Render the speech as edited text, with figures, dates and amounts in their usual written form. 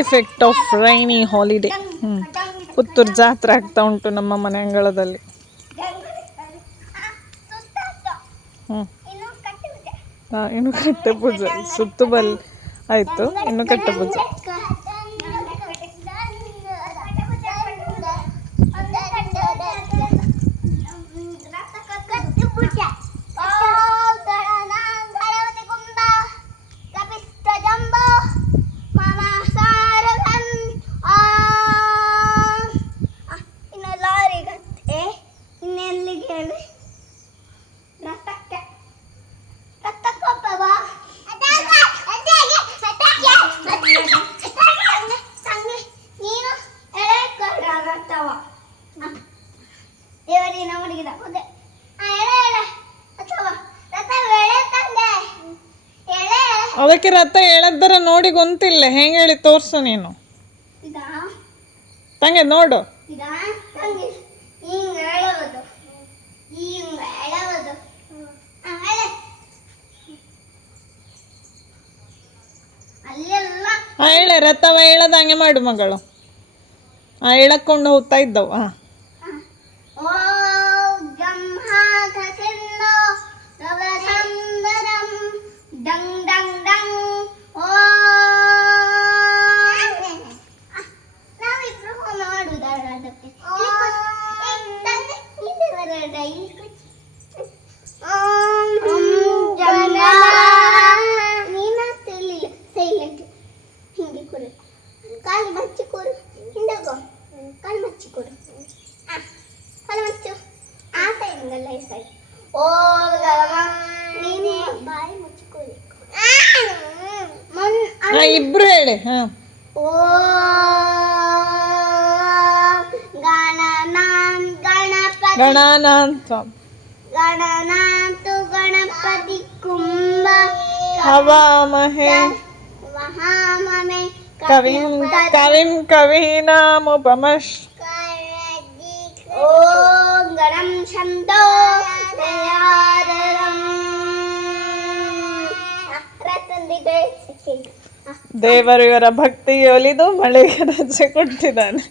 Effect of rainy holiday. Puttur ಜಾತ್ರೆ ಆಗ್ತಾ ಉಂಟು ನಮ್ಮ ಮನೆ ಅಂಗಳದಲ್ಲಿ. ಇನ್ನು ಕಟ್ಟೆ ಪೂಜೆ ಸುತ್ತು ಬಲ್ ಆಯ್ತು, ಇನ್ನು ಕಟ್ಟೆ ಪೂಜೆ. ಅದಕ್ಕೆ ರಥ ಹೇಳದ್ದರ ನೋಡಿ ಗೊಂತಿಲ್ಲ, ಹೆಂಗೆ ಹೇಳಿ ತೋರ್ಸು ನೀನು ತಂಗೆ ನೋಡು. ಹೇಳೆ ರಥವ ಹೇಳದ ಹಂಗೆ ಮಾಡು ಮಗಳು. ಹೇಳಕೊಂಡು ಹೋಗ್ತಾ ಇದ್ದವು. ಇಬ್ರು ಹೇಳಿ. ಗಣನಾಥ ಗಣಪತಿ ಕುಂಭ ಹವಾಮಹೇ ಕವಿಂ ಕವೀನಾಮುಪಮಶ್ ಓಂ ಗಣಂ ಶಂತೋ ದೇವರು ಇವರ ಭಕ್ತಿಗೆ ಒಲಿದು ಮಳೆಗೆ ರಜೆ ಕೊಡ್ತಿದ್ದಾನೆ.